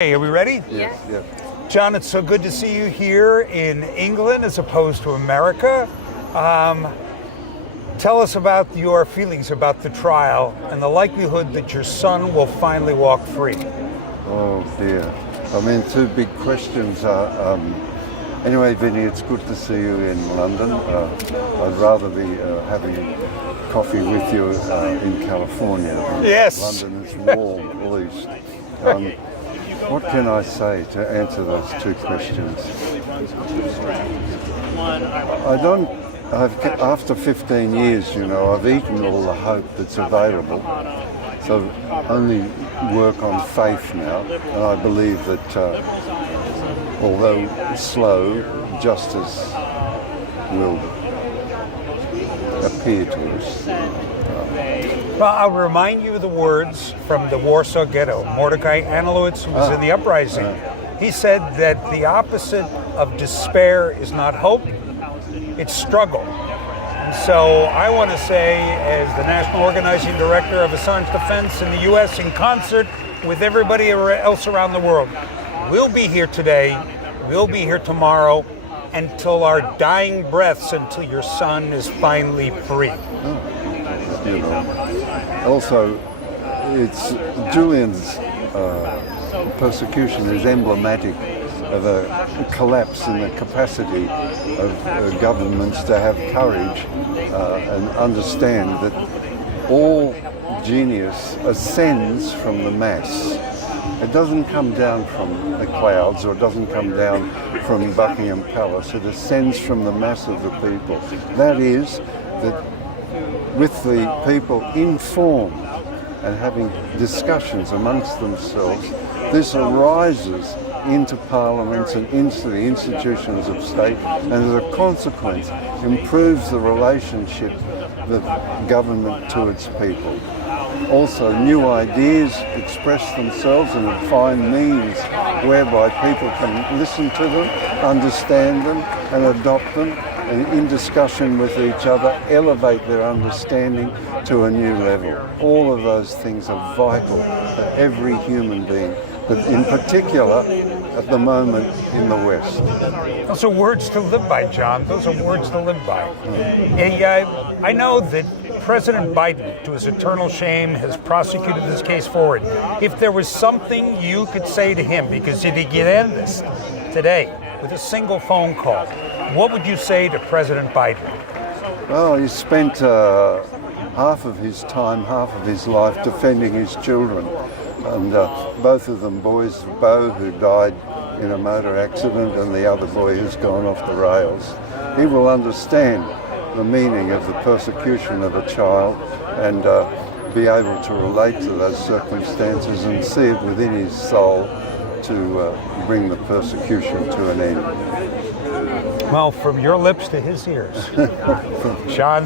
Hey, are we ready? Yes. Yeah. John, it's so good to see you here in England as opposed to America. Tell us about your feelings about the trial and the likelihood that your son will finally walk free. Oh dear. I mean, two big questions are. Anyway, Vinnie, it's good to see you in London. I'd rather be having coffee with you in California. Yes. London is warm, at least. What can I say to answer those two questions? After 15 years, I've eaten all the hope that's available. So only work on faith now. And I believe that, although slow, justice will appear to us. Well, I'll remind you of the words from the Warsaw Ghetto. Mordecai Analowitz, who was in the uprising, he said that the opposite of despair is not hope, it's struggle. And so I want to say, as the National Organizing Director of Assange Defense in the U.S., in concert with everybody else around the world, we'll be here today, we'll be here tomorrow, until our dying breaths, until your son is finally free. Also, it's Julian's persecution is emblematic of a collapse in the capacity of governments to have courage and understand that all genius ascends from the mass. It doesn't come down from the clouds, or it doesn't come down from Buckingham Palace. It ascends from the mass of the people. That is, that with the people informed and having discussions amongst themselves, this arises into parliaments and into the institutions of state, and as a consequence improves the relationship of government to its people. Also, new ideas express themselves and find means whereby people can listen to them, understand them and adopt them, and in discussion with each other elevate their understanding to a new level. All of those things are vital for every human being, but in particular at the moment in the West. Those are words to live by, John. Those are words to live by. I know that President Biden, to his eternal shame, has prosecuted this case forward. If there was something you could say to him, because if he could end this today with a single phone call, what would you say to President Biden? Well, he spent half of his time, half of his life defending his children. And both of them boys, Bo, who died in a motor accident, and the other boy who's gone off the rails. He will understand the meaning of the persecution of a child and be able to relate to those circumstances and see it within his soul to bring the persecution to an end. Well, from your lips to his ears. John.